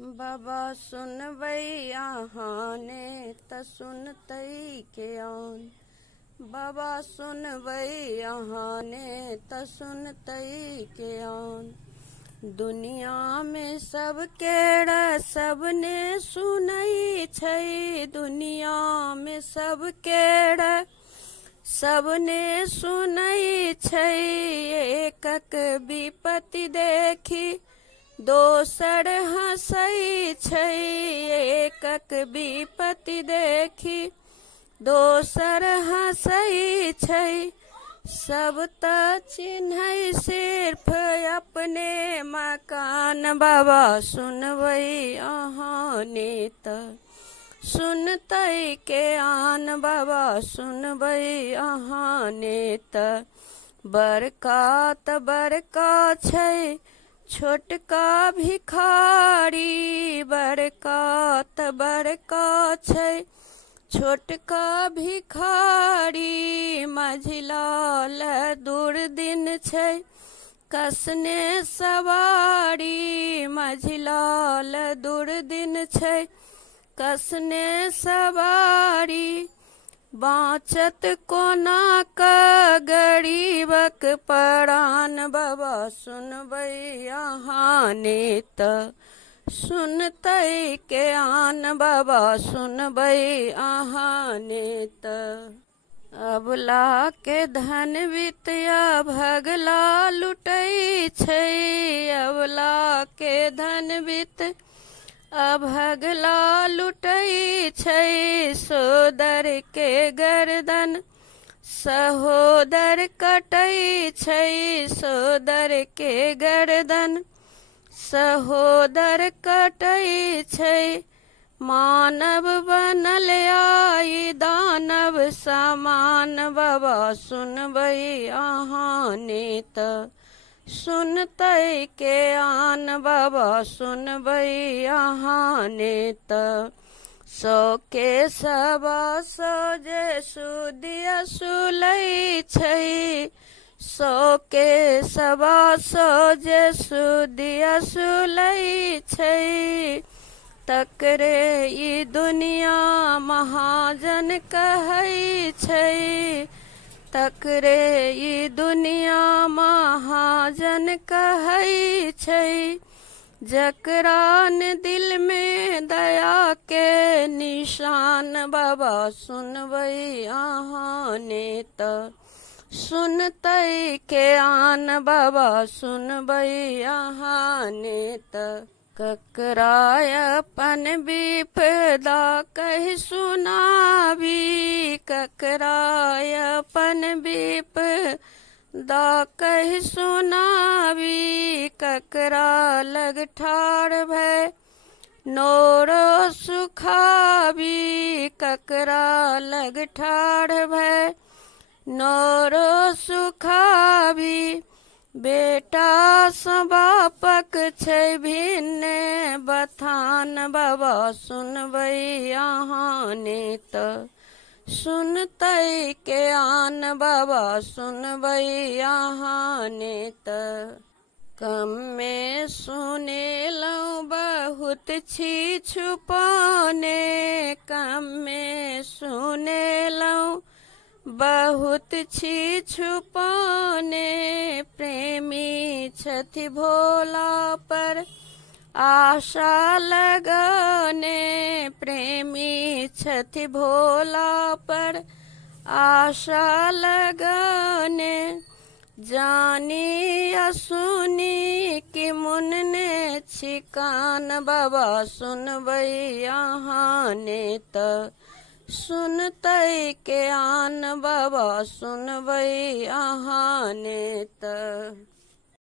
बाबा सुनबै अहाने त सुनतै के आन। बाबा सुनबै अहाने त सुनतै के आन। दुनिया में सब केड़ सबने सुनै छै। दुनिया में सब केड़ सबने सुनै छै। एकक विपत्ति देखी दोसर हंसै छै। एकक विपत्ति देखी दोसर हंसै छै। सब त चिन्है सिर्फ अपने मकान। बाबा सुनबै अहाने त सुनतै के आन। बाबा सुनबै अहाने त बड़का छै छोटका भिखारी। बड़का छै छोटका भिखारी। मझिलाल दुर्दिन छै कसने सवारी। मझिलाल दुर्दिन छै कसने सवारी। बाँचत कोना क गरीबक प्राण। बाबा सुनबै अहाने त सुनतै के आन। बाबा सुनबै अहाने त अबला के धन वित्त अभगला लुटै छै। अबला के धन वित्त अभगला लुटै छै। सोदर के गर्दन सहोदर कटै छै। सोदर के गर्दन सहोदर कटै छै। मानव बनल आई दानव समान। बाबा सुनबै अहाने त सुनतै के आन। बाबा सुनबै अहाने त 100 के 125 जे सूदि असुलै छै। 100 के 125 जे सूदि असुलै छै। तकरे ई दुनिया महाजन कहै छै। तकरे ई दुनिया महाजन कहै छै। जकरा न दिल में दया के निशान। बाबा सुनबै अहाने त सुनतै के आन। बाबा सुनबै अहाने त ककरा अपन विपदा कहि सुनाबी। ककरा अपन विपदा कहि सुनाबी। ककरा लग ठाढ़ भै नोरो सुखाबी। ककरा लग ठाढ़ भै नोरो सुखाबी। बेटा सँ बापक छै भिन्न बथान। बाबा सुनबै अहाने त सुनतै के आन। बाबा सुनबै अहाने त कम में सुनेलहुँ बहुत छी छुपाने। कम में सुनेलहुँ बहुत छी छुपाने। प्रेमी छथि भोला पर आशा लगाने। प्रेमी छथि भोला पर आशा लगाने। जानी असुनी कि मुनने छी कान। बाबा सुनबै अहाने त सुनतै के आन। बाबा सुनबै अहाने त